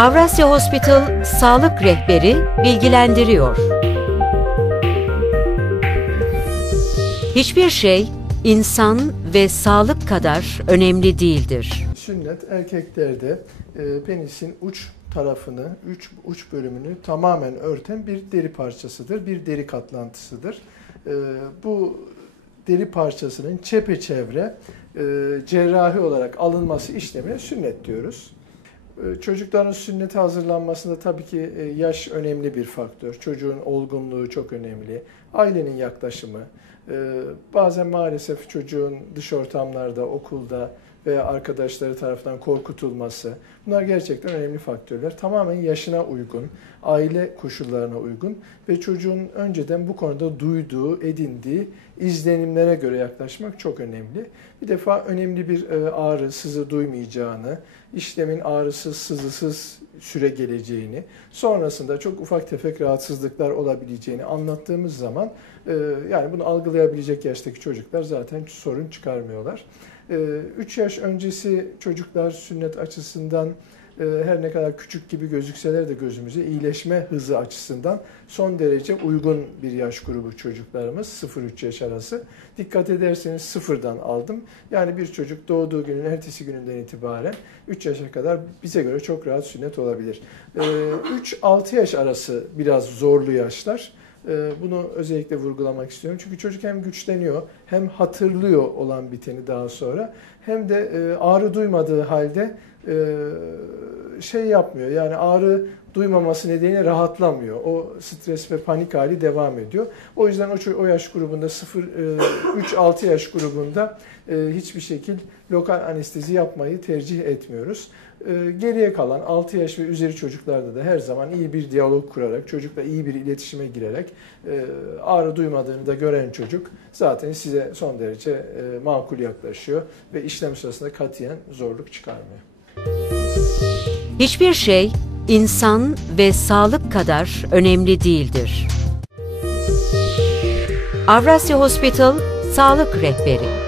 Avrasya Hospital Sağlık Rehberi bilgilendiriyor. Hiçbir şey insan ve sağlık kadar önemli değildir. Sünnet erkeklerde e, penisin uç tarafını, uç, uç bölümünü tamamen örten bir deri parçasıdır, bir deri katlantısıdır. E, bu deri parçasının çepeçevre e, cerrahi olarak alınması işlemine sünnet diyoruz. E, Çocukların sünnete hazırlanmasında tabii ki e, yaş önemli bir faktör. Çocuğun olgunluğu çok önemli. Ailenin yaklaşımı. E, Bazen maalesef çocuğun dış ortamlarda, okulda veya arkadaşları tarafından korkutulması. Bunlar gerçekten önemli faktörler. Tamamen yaşına uygun, aile koşullarına uygun ve çocuğun önceden bu konuda duyduğu, edindiği izlenimlere göre yaklaşmak çok önemli. Bir defa önemli bir e, ağrı, sızı duymayacağını, işlemin ağrısız, sızısız süre geleceğini, sonrasında çok ufak tefek rahatsızlıklar olabileceğini anlattığımız zaman e, yani bunu algılayabilecek yaştaki çocuklar zaten sorun çıkarmıyorlar. 3 yaş öncesi çocuklar sünnet açısından e, her ne kadar küçük gibi gözükseler de gözümüze iyileşme hızı açısından son derece uygun bir yaş grubu çocuklarımız 0-3 yaş arası. Dikkat ederseniz sıfırdan aldım. Yani bir çocuk doğduğu günün ertesi gününden itibaren 3 yaşa kadar bize göre çok rahat sünnet olabilir. 3-6 yaş arası biraz zorlu yaşlar. Ee, bunu özellikle vurgulamak istiyorum. Çünkü çocuk hem güçleniyor hem hatırlıyor olan biteni daha sonra hem de e, ağrı duymadığı halde e, şey yapmıyor. Yani ağrı duymaması nedeniyle rahatlamıyor. O stres ve panik hali devam ediyor. O yüzden o, o yaş grubunda 0-3-6 e, yaş grubunda hiçbir şekil lokal anestezi yapmayı tercih etmiyoruz. Ee, geriye kalan 6 yaş ve üzeri çocuklarda da her zaman iyi bir diyalog kurarak, çocukla iyi bir iletişime girerek e, ağrı duymadığını da gören çocuk zaten size son derece e, makul yaklaşıyor ve işlem sırasında katiyen zorluk çıkarmıyor. Hiçbir şey insan ve sağlık kadar önemli değildir. Avrasya Hospital Sağlık Rehberi